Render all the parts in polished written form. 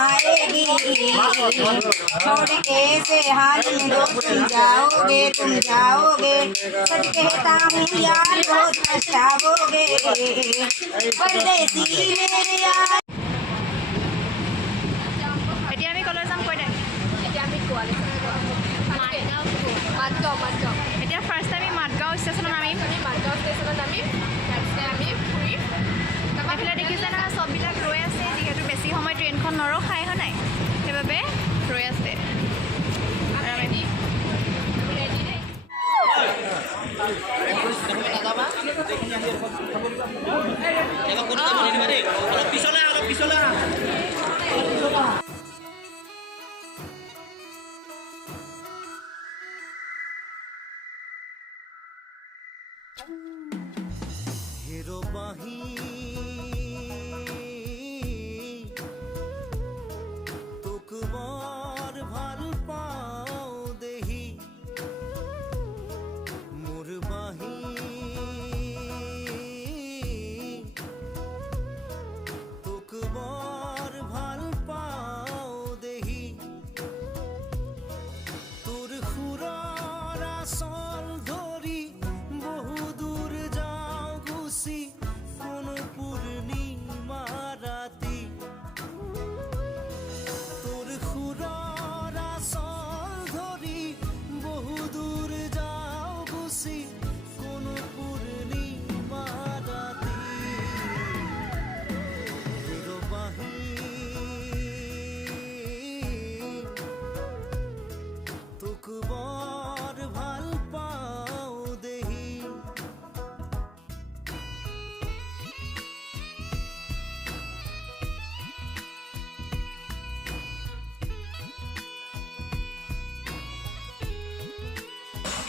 आएगी। छोड़ के से हाल में दो तुम जाओगे। सच कहता हूँ यार बहुत पछताओगे। परदेसी मेरे यार। এতিয়া আমি কলৈ যাম কৈ দে। এতিয়া আমি কোৱালি মাতগাঁও এতিয়া ফাৰ্ষ্ট আমি মাতগাঁও ষ্টেচনত নামিম। মাতগাঁও ষ্টেচনত নামিম। তাৰপিছতে আমি ফুৰিম। এইফালে দেখিছে নহয় চববিলাক ৰৈ আছে, যিহেতু বেছি সময় ট্ৰেইনখন নৰখাই হয় নাই, সেইবাবে ৰৈ আছে।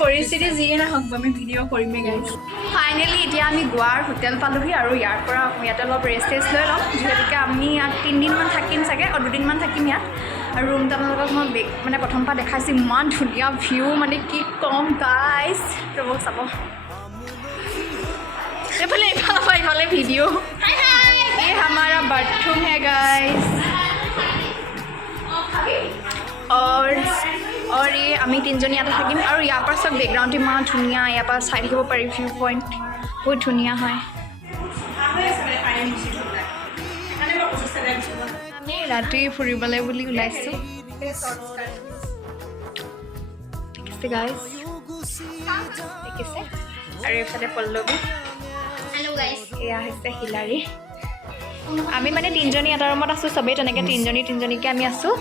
পৰিস্থিতি যিয়ে নহওক আমি ভিডিঅ' কৰিমেই গাইজ। ফাইনেলি এতিয়া আমি গোৱাৰ হোটেল পালোহি আৰু ইয়াৰ পৰা ইয়াতে অলপ ৰেষ্ট লৈ ল'ম, যিহেতুকে আমি ইয়াত 3 দিনমান থাকিম চাগে, 2 দিনমান থাকিম ইয়াত। আৰু ৰুমটো আপোনালোকক মই মানে প্ৰথম পৰা দেখাইছোঁ, ইমান ধুনীয়া ভিউ, মানে কি ক'ম গাইজ। ৰ'ব চাব, এইফালে ভিডিঅ' ये हमारा बाथरूम है गाइस। और ये আমি 3জনী ইয়াতে থাকিম। আৰু ইয়াৰ পৰা চব বেকগ্ৰাউণ্ড ইমান ধুনীয়া, ইয়াৰ পৰা চাই থাকিব পাৰি, ভিউ পইণ্ট বহুত ধুনীয়া হয়। আমি ৰাতি ফুৰিবলৈ বুলি ওলাইছোঁ দেখিছে গাইজ, দেখিছে। আৰু এইফালে পল্লৱী, এয়া হৈছে হিলাৰী। আমি মানে 3জনী এটা ৰুমত আছোঁ, চবেই তেনেকৈ 3জনীকৈ আমি আছোঁ।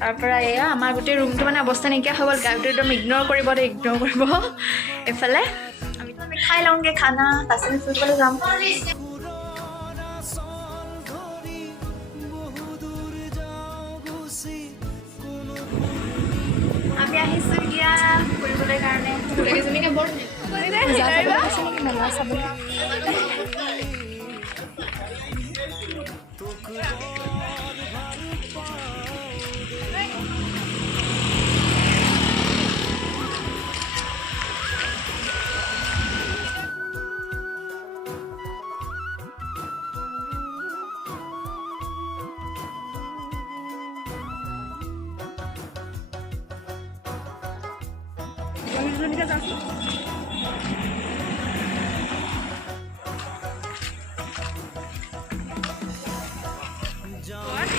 তাৰপৰা এয়া আমাৰ গোটেই ৰুমটো মানে অৱস্থা নাইকিয়া হৈ গ'ল, গাড়ীটো একদম ইগন'ৰ কৰিব। এইফালে আমি খাই লওঁগৈ খানা, তাৰপিছত ফুৰিবলৈ যাম। আমি আহিছোঁ এতিয়া ফুৰিবলৈ কাৰণে। মেলা চাবলৈ।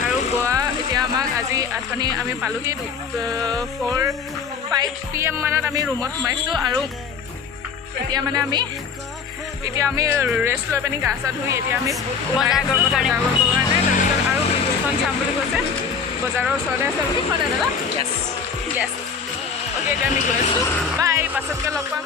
আৰু গোৱা এতিয়া আমাক আজি আঠনি আমি পালোহি 4-5 PM মানত আমি ৰুমত সোমাইছোঁ। আৰু এতিয়া মানে আমি ৰেষ্ট লৈ পিনি গা চা ধুই এতিয়া আমি বজাৰ কৰিব কাৰণে তাৰপিছত আৰু ভিডিঅ'খন চাম বুলি কৈছে, বজাৰৰ ওচৰতে আছে বুলি ক'লে দাদা। য়েছ অ'কে, এতিয়া আমি গৈ আছোঁ, বাই, পাছতকৈ লগ পাম।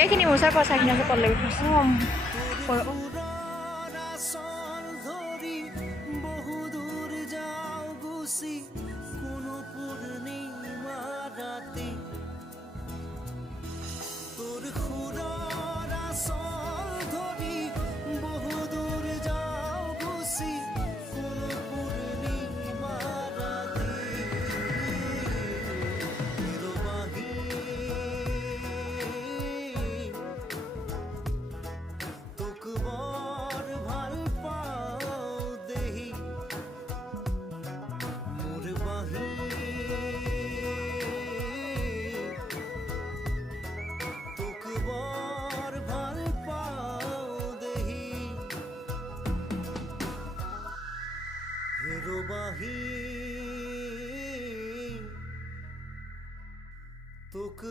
এইখিনি মোৰ ওচৰত পইচাখিনি আছে, পল্লৱী नाही तुक